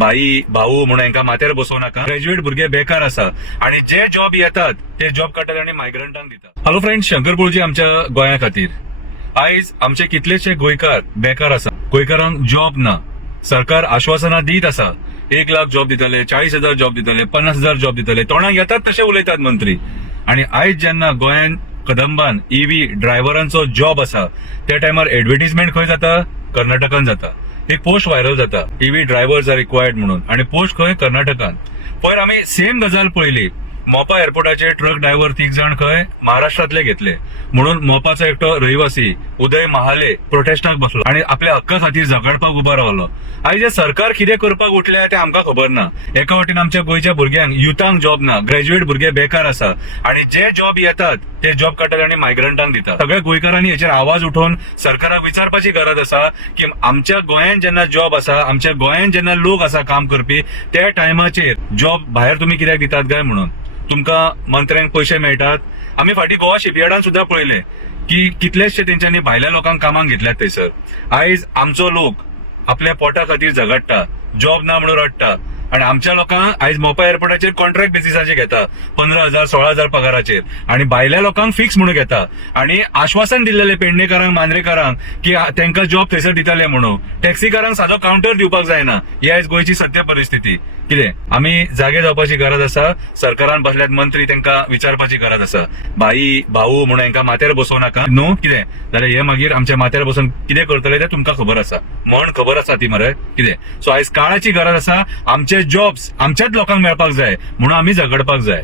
भाई भाऊ म्हणून हांकां माथ्यार बसोव नाका. ग्रॅज्युएट भुरगे बेकार आसा आणि जे जॉब येतात ते जॉब काडटात आणि मायग्रंटांक दितात. हॅलो फ्रेंड्स, शंकरपूरजी आमच्या गोंया खातीर आयज आमचे कितलेशे गोंयकार बेकार आसा. गोंयकारांक जॉब ना. सरकार आश्वासनां दीत आसा 1 लाख जॉब दितले, 40,000 जॉब दितले, 50,000 जॉब दितले. तोंडाक येतात तशे उलयतात मंत्री. आणि आयज जेन्ना गोंयान कदंबान ईव्ही ड्रायव्हरांचो जॉब आसा त्या टायमार एडव्हर्टिजमेंट खंय जाता? कर्नाटकान जाता. एक पोस्ट व्हायरल जाता, ईव्ही ड्रायव्हर्स आर रिक्वायर्ड म्हणून, आणि पोस्ट खंय? कर्नाटकान. पयर आमी सेम गजाल पळयली. मोपा एअरपोर्टाचेर ट्रक ड्रायव्हर 3 जण खंय? महाराष्ट्रातले घेतले म्हणून मोपाचो एकटो रहिवासी उदय महाले प्रोटेस्टाक बसलो आणि आपल्या हक्का खातीर झगडपाक उबो रावलो. आयज हे सरकार कितें करपाक उठल्या ते आमकां खबर ना. एका वाटेन आमच्या गोंयच्या भुरग्यांक युथांक जॉब ना, ग्रॅज्युएट भुरगे बेकार आसा आणि जे जॉब येतात ते जॉब काडटात आणि मायग्रंटांक दितात. सगळ्या गोंयकारांनी हेचेर आवाज उठोवन सरकाराक विचारपाची गरज आसा की आमच्या गोंयान जेन्ना जॉब आसा, आमच्या गोंयान जेन्ना लोक आसा काम करपी, त्या टायमाचेर जॉब भायर तुम्ही कित्याक दितात काय म्हणून. तुमकां मंत्र्यांक पयशे मेळटात. आमी फाटीं गोवा शिपयार्डान सुद्धा पळयले की कितलेशे तेंच्यांनी भायल्या लोकांक कामाक घेतल्यात थंयसर. आयज आमचो लोक आपल्या पोटा खातीर झगडटा, जॉब ना म्हणून रडटा, आणि आमच्या लोकांक आयज मोपा एअरपोर्टाचेर कॉन्ट्रॅक्ट बेसिसाचेर घेता 15,000 16,000 पगाराचेर, आणि भायल्या लोकांक फिक्स म्हणून घेता. आणि आश्वासन दिलेले पेडणेकारांक मांद्रेकारांक की तांकां जॉब थंयसर दितले म्हणून. टॅक्सीकारांक सादो काउंटर दिवपाक जायना. ही आयज गोंयची सत्य परिस्थिती. कितें आमी जागे जावपाची गरज आसा. सरकारान बसल्यात मंत्री, तांकां विचारपाची गरज आसा. भाई भाऊ म्हणून हांकां माथ्यार बसोव नाका न्हू. कितें जाल्यार हे मागीर आमच्या माथ्यार बसून कितें करतले ते तुमकां खबर आसा. म्हण खबर आसा ती मरे. कितें सो आयज काळाची गरज आसा. आमचे जॉब्स आमच्याच लोकांक मेळपाक जाय म्हणून आमी झगडपाक जाय.